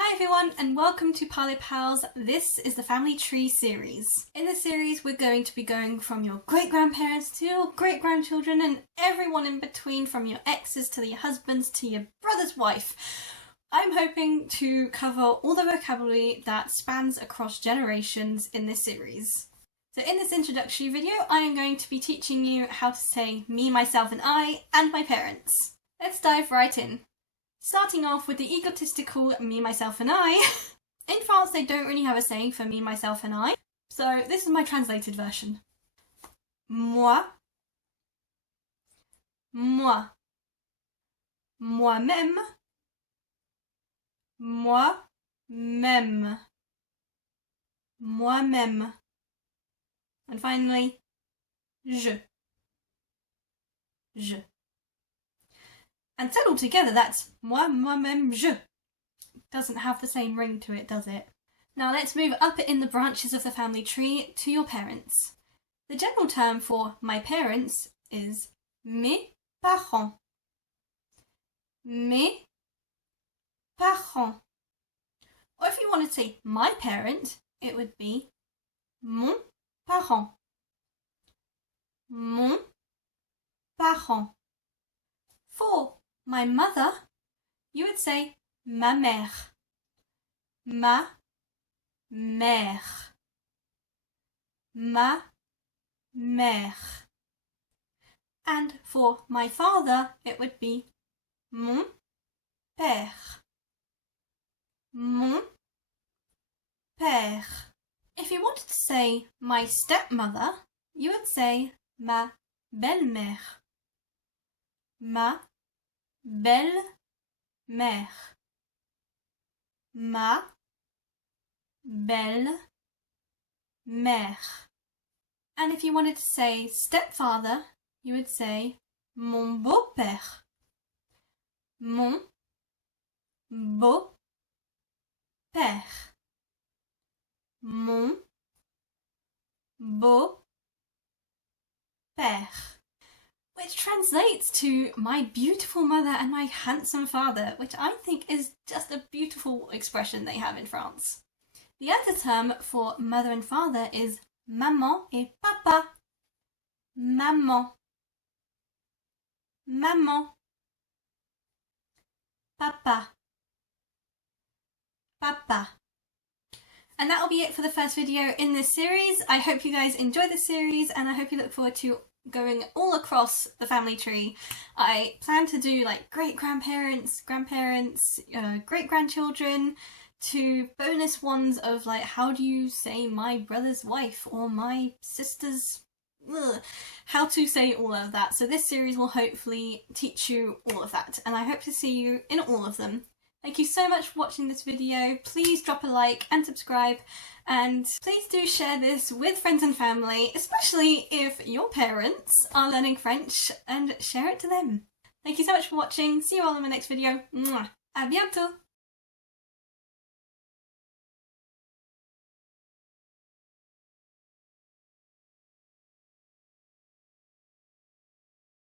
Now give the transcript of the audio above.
Hi everyone and welcome to Parlez. This is the family tree series. In this series we're going to be going from your great-grandparents to your great-grandchildren and everyone in between, from your exes to your husbands to your brother's wife. I'm hoping to cover all the vocabulary that spans across generations in this series. So in this introductory video I am going to be teaching you how to say me, myself and I and my parents. Let's dive right in. Starting off with the egotistical me, myself and I. In France they don't really have a saying for me, myself and I, so this is my translated version. Moi, moi, moi-même, moi-même, moi-même, and finally, je. And said all together, that's moi, moi-même, je. Doesn't have the same ring to it, does it? Now let's move up in the branches of the family tree to your parents. The general term for my parents is mes parents. Mes parents. Or if you want to say my parent, it would be mon parent. Mon parent. For my mother, you would say ma mère. Ma mère. Ma mère. And for my father, it would be mon père. Mon père. If you wanted to say my stepmother, you would say ma belle-mère. Ma belle-mère. Ma belle-mère. And if you wanted to say stepfather, you would say mon beau-père. Mon beau-père. Mon beau-père. Which translates to my beautiful mother and my handsome father, which I think is just a beautiful expression they have in France. The other term for mother and father is maman et papa. Maman. Maman. Papa. Papa. And that will be it for the first video in this series. I hope you guys enjoy this series and I hope you look forward to going all across the family tree. I plan to do like great-grandparents, grandparents, great-grandchildren, to bonus ones of like how do you say my brother's wife or my sister's, how to say all of that. So this series will hopefully teach you all of that and I hope to see you in all of them. Thank you so much for watching this video. Please drop a like and subscribe, and please do share this with friends and family, especially if your parents are learning French, and share it to them. Thank you so much for watching. See you all in my next video. À bientôt!